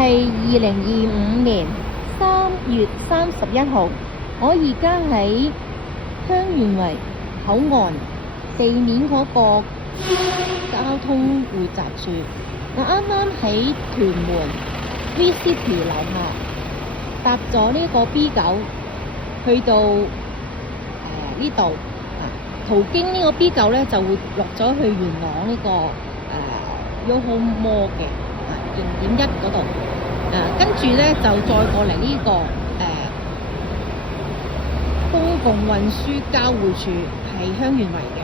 係2025年3月31號，我而家喺香園圍口岸地面嗰個交通匯集處。我啱啱喺屯門 V-City 樓下搭咗呢個 B9去到呢度途經呢個 B9咧就會落咗去元朗呢個Yoho Mall 嘅0.1嗰度，跟住咧就再過嚟呢個公共運輸交匯處係香園圍嘅。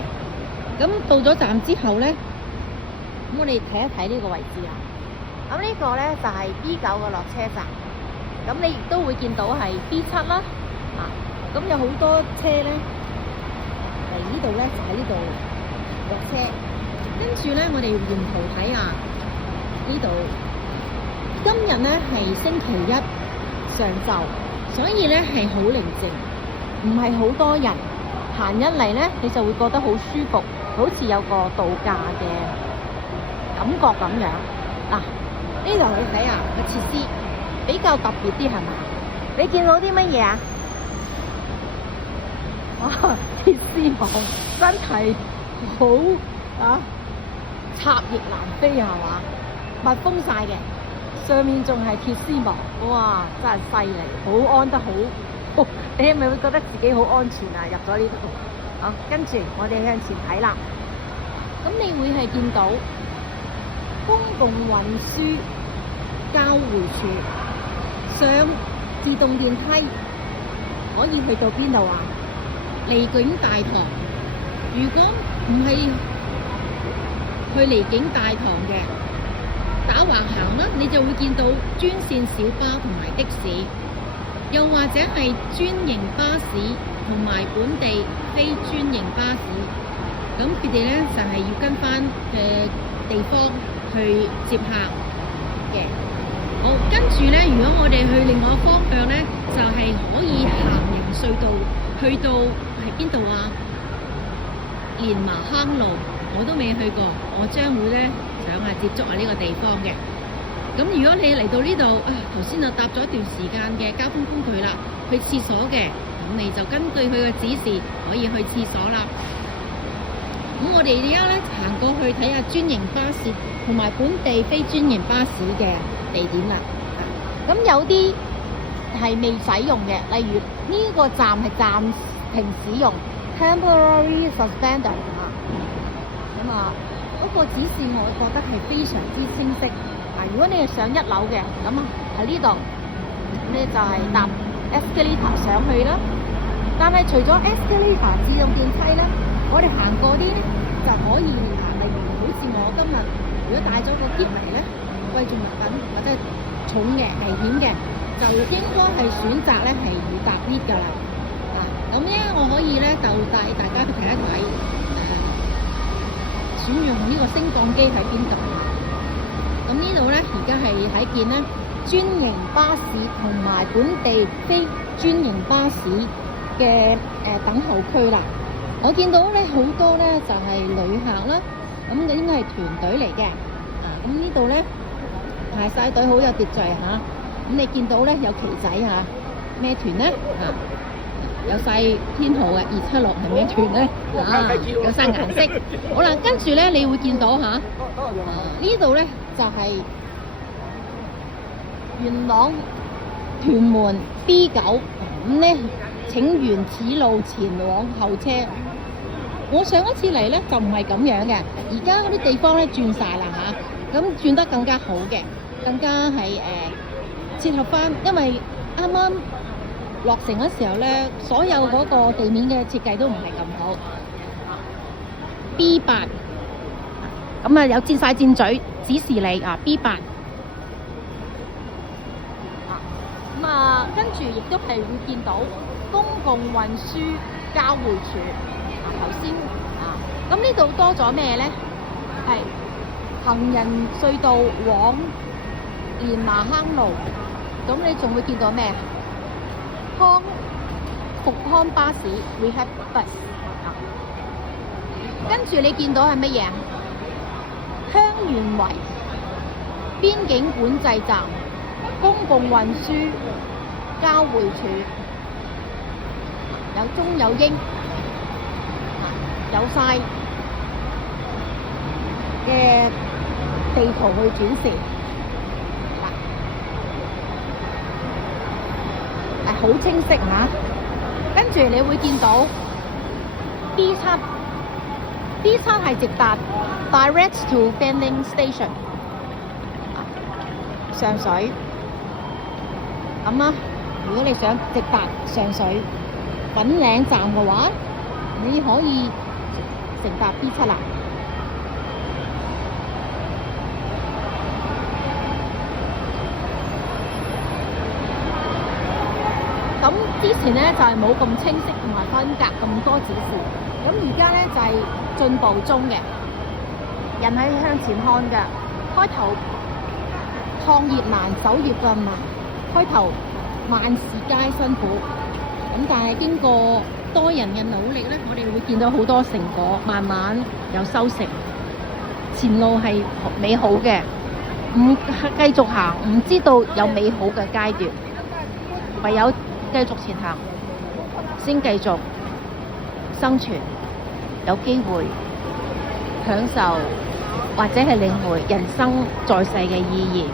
咁到咗站之後咧，咁我哋睇一睇呢個位置啊。咁呢個咧就係 B9嘅落車站。咁你亦都會見到係 B7啦，咁有好多車咧嚟呢度咧就喺呢度落車。跟住咧我哋沿途睇下呢度，今日咧係星期一上晝，所以咧係好寧靜，唔係好多人行一嚟咧，你就會覺得好舒服，好似有個度假嘅感覺咁樣。嗱，呢度你睇下個設施比較特別啲係嘛？你見到啲乜嘢啊？哇！鐵絲網真係好插翼難飛係嘛？密封晒嘅，上面仲係鐵絲網，哇！真係犀利，好安得好。你係咪會覺得自己好安全啊？入咗呢度，好，跟住我哋向前睇啦。咁你會係見到公共運輸交匯處，上自動電梯可以去到邊度啊？離境大堂。如果唔係去離境大堂嘅，打橫行啦，你就會見到專線小巴同埋的士，又或者係專營巴士同埋本地非專營巴士。咁佢哋咧就係要跟翻嘅地方去接客嘅。好，跟住咧，如果我哋去另外一個方向咧，就係可以行人隧道去到係邊度啊？蓮麻坑路，我都未去過，我將會咧想接觸下呢個地方嘅。咁如果你嚟到呢度頭先就搭咗一段時間嘅交通工具啦，去廁所嘅，咁你就根據佢嘅指示可以去廁所啦。咁我哋而家咧行過去睇下專營巴士同埋本地非專營巴士嘅地點啦。咁有啲係未使用嘅，例如呢個站係暫停使用 （temporary suspended） 咁嗰個指示我覺得係非常之清晰。如果你係上1樓嘅，咁喺呢度，你就係搭 escalator 上去啦。但係除咗 escalator 自動電梯咧，我哋行過啲咧就可以連行，例如好似我今日如果帶咗個篋嚟咧，貴重物品或者重嘅危險嘅，就應該係選擇咧係要搭 lift 㗎啦。咁咧我可以咧就帶大家去睇一睇選用呢個升降機喺邊度。咁呢度咧而家係睇見咧專營巴士同埋本地非專營巴士嘅等候區啦。我見到咧好多咧就係旅客啦，咁應該係團隊嚟嘅。咁呢度咧排晒隊好有秩序嚇。咁你見到咧有旗仔嚇，咩團咧有晒編號嘅276係咩團咧？有晒顏色。好啦，跟住咧你會見到呢度咧就係元朗屯門 B9，咁咧請沿此路前往候車。我上一次嚟咧就唔係咁樣嘅，而家嗰啲地方咧轉晒啦嚇，咁轉得更加好嘅，更加係切合翻，因為啱啱落成嘅時候咧，所有嗰個地面嘅設計都唔係咁好。B8，咁有箭晒箭嘴指示你B8。跟住亦都係會見到公共運輸交匯處。頭先咁呢度多咗咩咧？係行人隧道往蓮麻坑路，咁你仲會見到咩？復康巴士 rehab bus。跟住你見到係乜嘢？香園圍邊境管制站公共運輸交匯處，有中有英，有晒嘅地圖去展示，好清晰嚇。跟住你會見到 B7 係直達 direct to Fanling Station 上水。咁啊，如果你想直達上水粉嶺站嘅話，你可以乘搭 B7 啦。咁之前咧就係冇咁清晰同埋分隔咁多指示，咁而家咧就係進步中嘅，人係向前看嘅。開頭創業難，守業咁難，開頭萬事皆辛苦，咁但係經過多人嘅努力咧，我哋會見到好多成果，慢慢有收成，前路係美好嘅。唔繼續行，唔知道有美好嘅階段，唯有繼續前行，先繼續生存，有機會享受或者係領會人生在世嘅意義。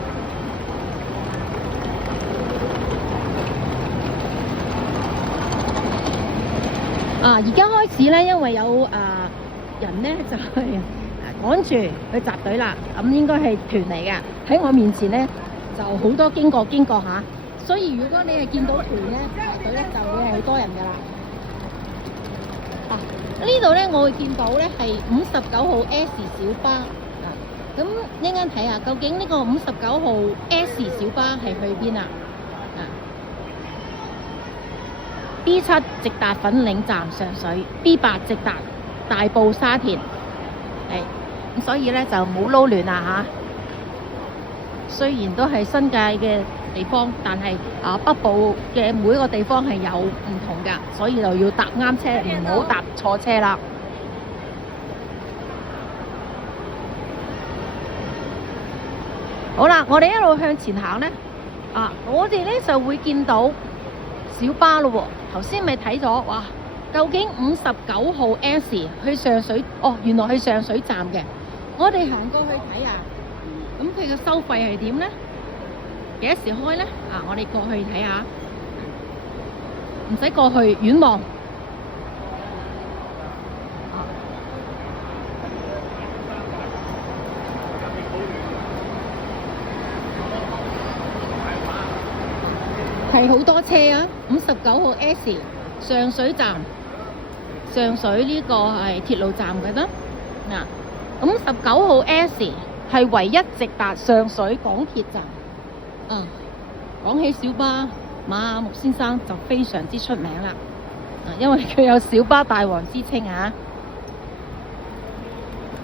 而家開始咧，因為有人咧就係趕住去集隊啦，咁應該係團嚟嘅。喺我面前咧就好多經過嚇。所以如果你係見到團咧排隊咧，就會係好多人㗎啦。呢度咧我會見到咧係59號 S 小巴。咁一陣間睇下究竟呢個59號 S 小巴係去邊啊？B7 直達粉嶺站上水 ，B8 直達大埔沙田。咁所以咧就冇撈亂啦嚇。雖然都係新界嘅地方，但係北部嘅每一個地方係有唔同㗎，所以就要搭啱車，唔好搭錯車啦。好啦，我哋一路向前行咧，我哋咧就會見到小巴咯喎。頭先咪睇咗，哇！究竟59號 S 去上水，原來去上水站嘅。我哋行過去睇下，咁佢嘅收費係點咧？幾多時開咧？我哋過去睇下，唔使過去遠望。係好多車啊！59號 S 上水站，上水呢個係鐵路站嘅啦。59號 S 係唯一直達上水港鐵站。講起小巴，馬雅木先生就非常之出名啦。因為佢有小巴大王之稱啊。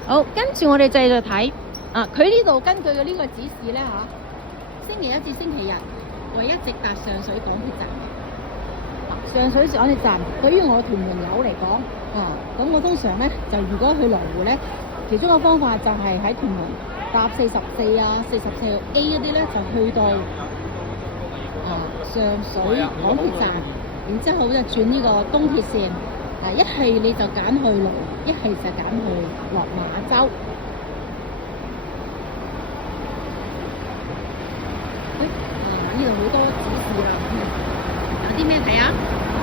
好，跟住我哋繼續睇。佢呢度根據嘅呢個指示咧星期一至星期日唯一直達上水港鐵站。上水港鐵站對於我屯門友嚟講，咁我通常咧就如果去羅湖咧，其中個方法就係喺屯門搭44啊、44 A 嗰啲咧，就去到上水港鐵站，然之後就轉呢個東鐵線。一係你就揀去羅湖，一係就揀去落馬洲。呢度好多指示啦，有啲咩睇啊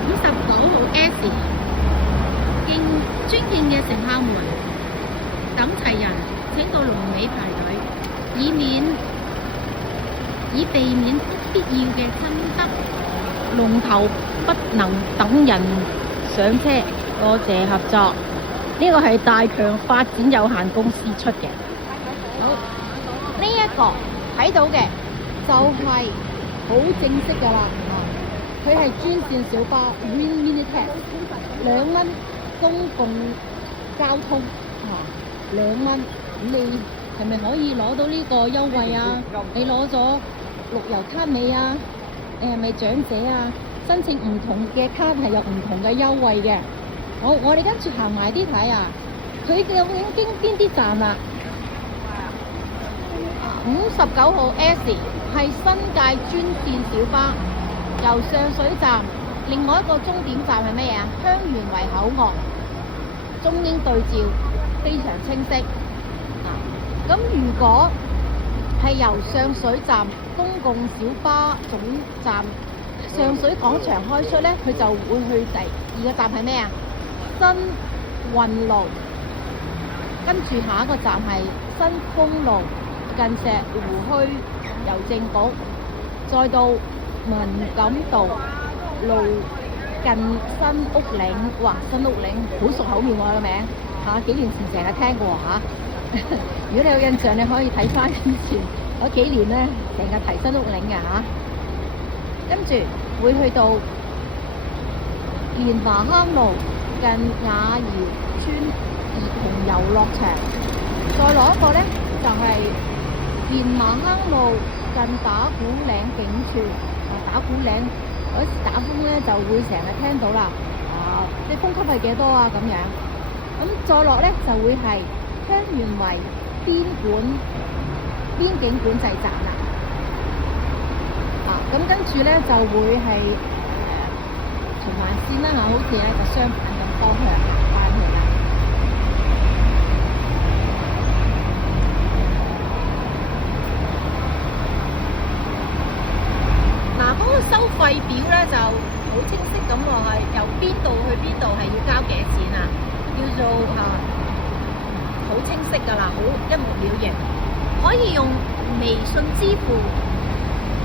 ？59號 S， 尊敬嘅乘客們，等齊人請到龍尾排隊，以避免不必要嘅爭執。龍頭不能等人上車，多謝合作。呢個係大強發展有限公司出嘅。好，呢一個睇到嘅就係好正式㗎啦。佢係專線小巴 Green Minitab， 2蚊公共交通2蚊。咁你係咪可以攞到呢個優惠啊？你攞咗綠油卡未啊？你係咪長者啊？申請唔同嘅卡係有唔同嘅優惠嘅。好，我哋跟住行埋啲睇啊，佢究竟經邊啲站啊？59號 S 係新界專線小巴，由上水站，另外一個終點站係咩啊？香園圍口岸，中英對照非常清晰。咁如果係由上水站公共小巴總站上水廣場開出呢，佢就會去第二個站係咩啊？新運路，跟住下一個站係新豐路，近石湖墟郵政局，再到文錦渡路近新屋嶺。哇！新屋嶺好熟口面喎個名嚇，幾年前成日聽過嚇。如果你有印象，你可以睇翻以前嗰幾年咧，成日提新屋嶺嘅嚇。跟住會去到蓮華坑路近雅瑤村兒童遊樂場，再攞一個咧就係蓮華坑路近打鼓嶺警署。打鼓嶺嗰時打風咧就會成日聽到啦。你風級係幾多啊？咁樣咁再落咧就會係香園圍邊境管制站啦。咁跟住咧就會係循環線啦嚇，好似咧就相反咁方向翻去啦。嗰個收費表咧就好清晰咁喎，係由邊度去邊度係要交幾多錢啊？叫做好清晰㗎啦，好一目了然。可以用微信支付，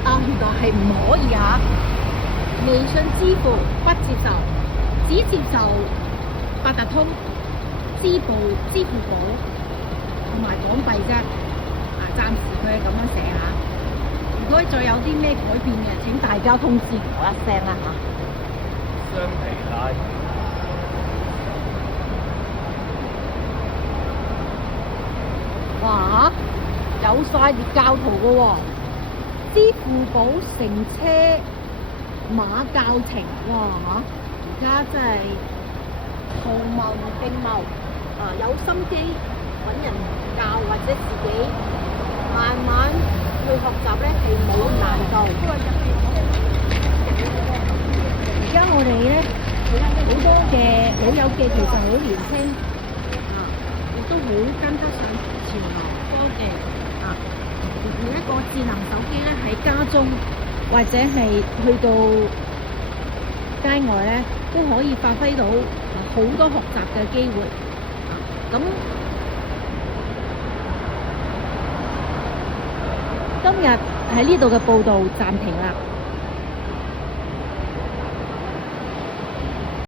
原來係唔可以嚇。微信支付不接受，只接受八達通、支付寶同埋港幣㗎。暫時佢係咁樣寫嚇。如果再有啲咩改變嘅，請大家通知我一聲啦嚇。雙皮帶。哇！有晒列教圖嘅喎，支付寶乘車碼教程，哇！而家真係圖文並茂，有心機揾人教或者自己慢慢去學習咧係冇難度。而家我哋咧好多嘅老友記其實好年輕，亦都好跟得上潮流科技。用一個智能手機咧喺家中或者係去到街外咧都可以發揮到好多學習嘅機會。咁今日喺呢度嘅報道暫停啦。